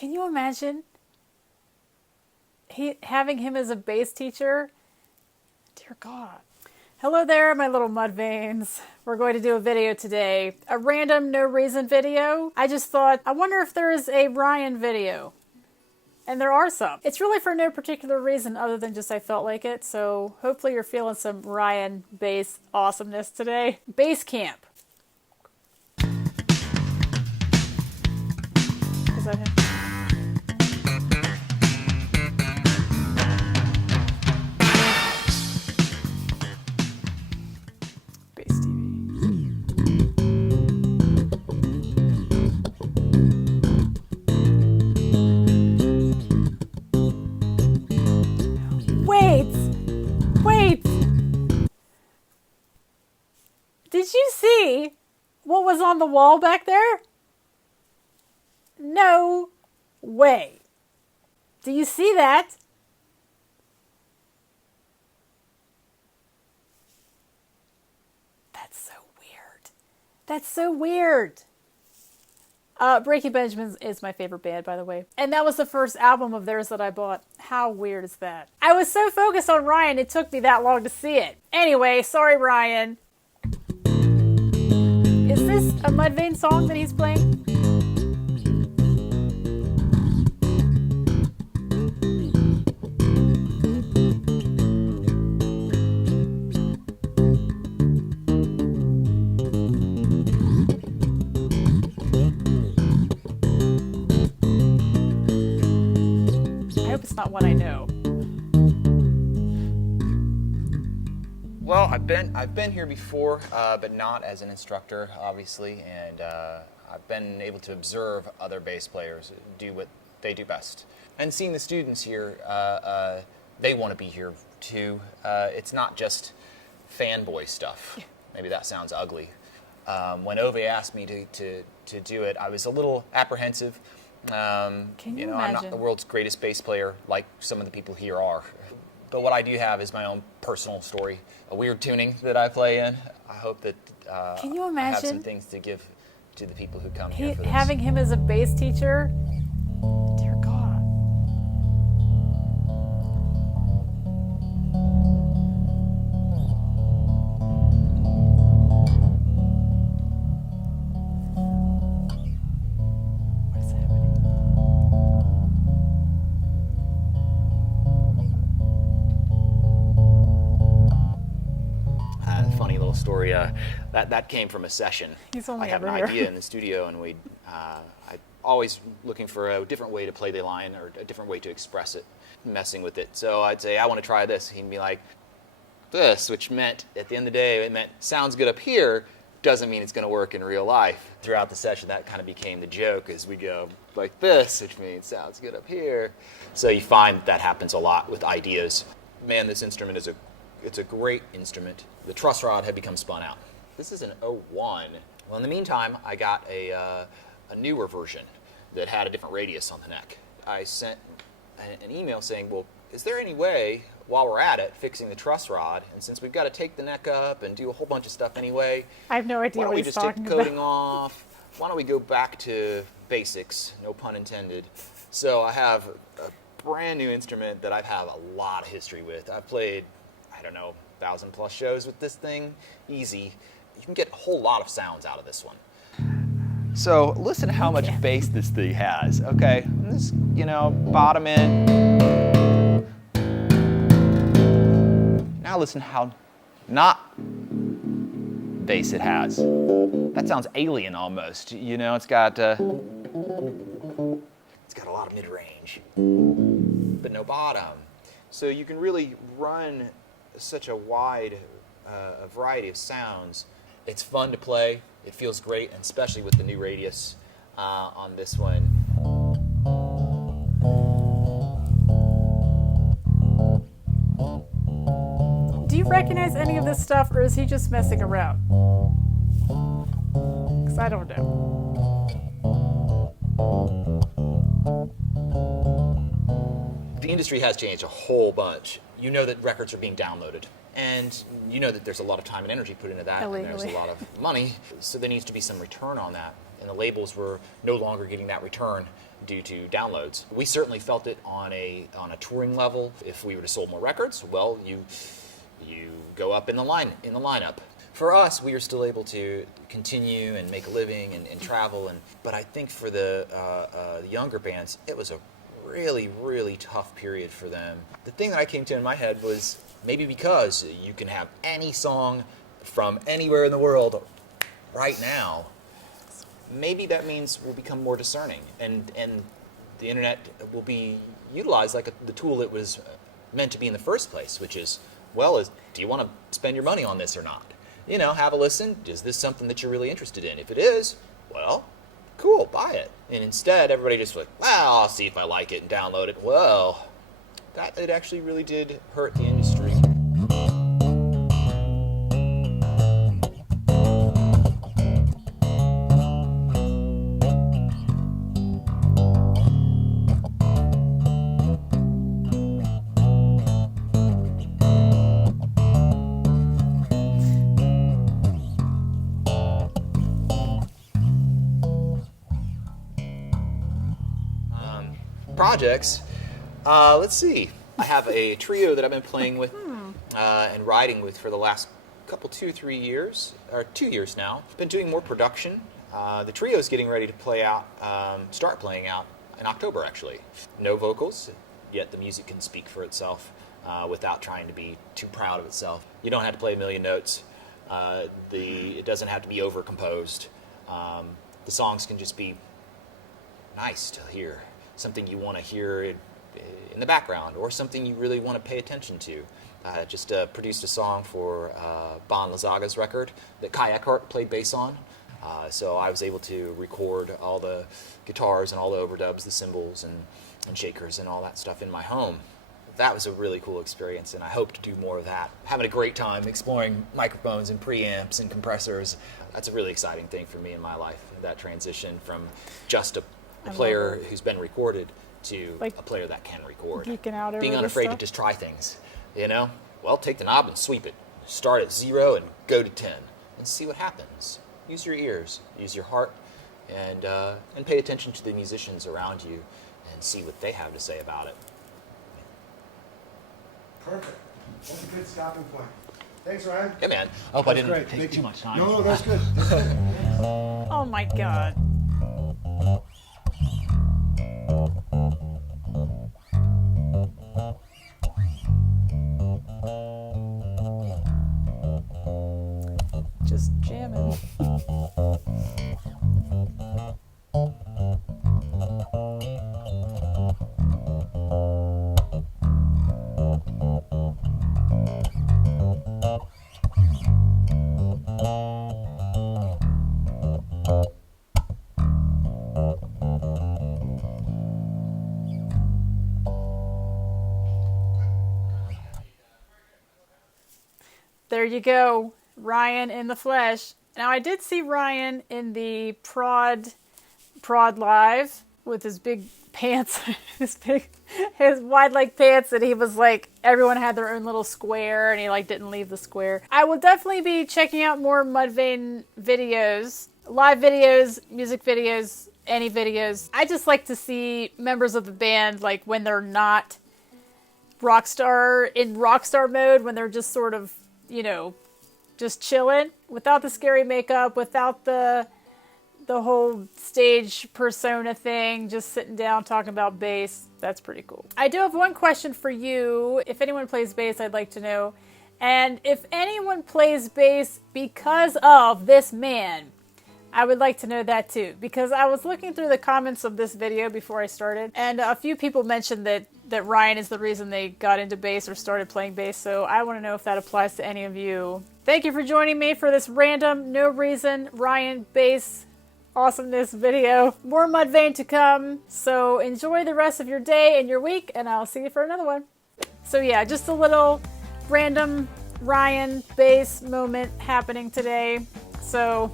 Can you imagine having him as a bass teacher? Dear God. Hello there, my little Mudvaynes. We're going to do a video today. A random, no reason video. I just thought, I wonder if there is a Ryan video. And there are some. It's really for no particular reason other than just I felt like it. So hopefully you're feeling some Ryan bass awesomeness today. Bass camp. Is that him? Bass TV. Wait! Did you see what was on the wall back there? No way. Do you see that? That's so weird. That's so weird. Breaking Benjamin is my favorite band, by the way. And that was the first album of theirs that I bought. How weird is that? I was so focused on Ryan, it took me that long to see it. Anyway, sorry, Ryan. Is this a Mudvayne song that he's playing? It's not one I know. Well, I've been here before, but not as an instructor, obviously, and I've been able to observe other bass players do what they do best. And seeing the students here, they want to be here too. It's not just fanboy stuff. Maybe that sounds ugly. When Ove asked me to do it, I was a little apprehensive. Can you imagine? I'm not the world's greatest bass player like some of the people here are. But what I do have is my own personal story, a weird tuning that I play in. I hope that Can you I imagine have some things to give to the people who come here for this. Having him as a bass teacher? Dear God. Story that came from a session. I have an idea in the studio, and I'm always looking for a different way to play the line or a different way to express it, messing with it. So I'd say, I want to try this. He'd be like, this, which meant at the end of the day, it meant sounds good up here, doesn't mean it's going to work in real life. Throughout the session, that kind of became the joke as we go like this, which means sounds good up here. So you find that happens a lot with ideas. Man, this instrument it's a great instrument. The truss rod had become spun out. This is an 01. Well, in the meantime, I got a newer version that had a different radius on the neck. I sent an email saying, well, is there any way, while we're at it, fixing the truss rod, and since we've got to take the neck up and do a whole bunch of stuff anyway, I have no idea why don't what we he's just take talking the coating about. off? Why don't we go back to basics, no pun intended. So I have a brand new instrument that I've had a lot of history with. I've played, I don't know, 1,000+ shows with this thing, easy. You can get a whole lot of sounds out of this one. So listen to how much bass this thing has, okay? This, bottom end. Now listen how not bass it has. That sounds alien almost, it's got a lot of mid-range, but no bottom. So you can really run such a wide a variety of sounds. It's fun to play. It feels great, and especially with the new radius on this one. Do you recognize any of this stuff, or is he just messing around? Because I don't know. The industry has changed a whole bunch. You know that records are being downloaded. And you know that there's a lot of time and energy put into that, Illegally. and there's a lot of money, so there needs to be some return on that. And the labels were no longer getting that return due to downloads. We certainly felt it on a touring level. If we were to sold more records, well, you go up in the lineup. For us, we are still able to continue and make a living and travel. But I think for the younger bands, it was a really, really tough period for them. The thing that I came to in my head was maybe because you can have any song from anywhere in the world right now, maybe that means we'll become more discerning, and the internet will be utilized like the tool it was meant to be in the first place, which is, well, do you want to spend your money on this or not? You know, have a listen. Is this something that you're really interested in? If it is, well, cool, buy it. And instead, everybody just like, well, I'll see if I like it and download it. Well, it actually really did hurt the industry. Projects. Let's see. I have a trio that I've been playing with and riding with for the last couple, 2 years now. Been doing more production. The trio is getting ready to start playing out in October, actually. No vocals, yet the music can speak for itself without trying to be too proud of itself. You don't have to play a million notes. It doesn't have to be overcomposed. The songs can just be nice to hear. Something you want to hear in the background, or something you really want to pay attention to. Just produced a song for Bon Lazaga's record that Kai Eckhart played bass on. So I was able to record all the guitars and all the overdubs, the cymbals and shakers and all that stuff in my home. That was a really cool experience, and I hope to do more of that. Having a great time exploring microphones and preamps and compressors. That's a really exciting thing for me in my life, that transition from just a player who's been recorded to a player that can record. Geeking out over being unafraid stuff. to just try things, you know? Well, take the knob and sweep it. Start at 0 and go to 10 and see what happens. Use your ears, use your heart, and pay attention to the musicians around you and see what they have to say about it. Perfect. That's a good stopping point. Thanks, Ryan. Yeah, man. I hope I didn't Great. take too much time. No, that's good. That's good. Oh my God. Just jamming. There you go, Ryan in the flesh. Now I did see Ryan in the prod live with his big pants, his wide leg pants, and he was like, everyone had their own little square, and he like didn't leave the square. I will definitely be checking out more Mudvayne videos, live videos, music videos, any videos. I just like to see members of the band like when they're not rockstar mode, when they're just sort of, you know, just chilling without the scary makeup, without the whole stage persona thing, just sitting down talking about bass. That's pretty cool. I do have one question for you. If anyone plays bass, I'd like to know. And if anyone plays bass because of this man, I would like to know that too. Because I was looking through the comments of this video before I started, and a few people mentioned that Ryan is the reason they got into bass or started playing bass, so I want to know if that applies to any of you. Thank you for joining me for this random, no reason, Ryan bass awesomeness video. More Mudvayne to come, so enjoy the rest of your day and your week, and I'll see you for another one. So yeah, just a little random Ryan bass moment happening today. So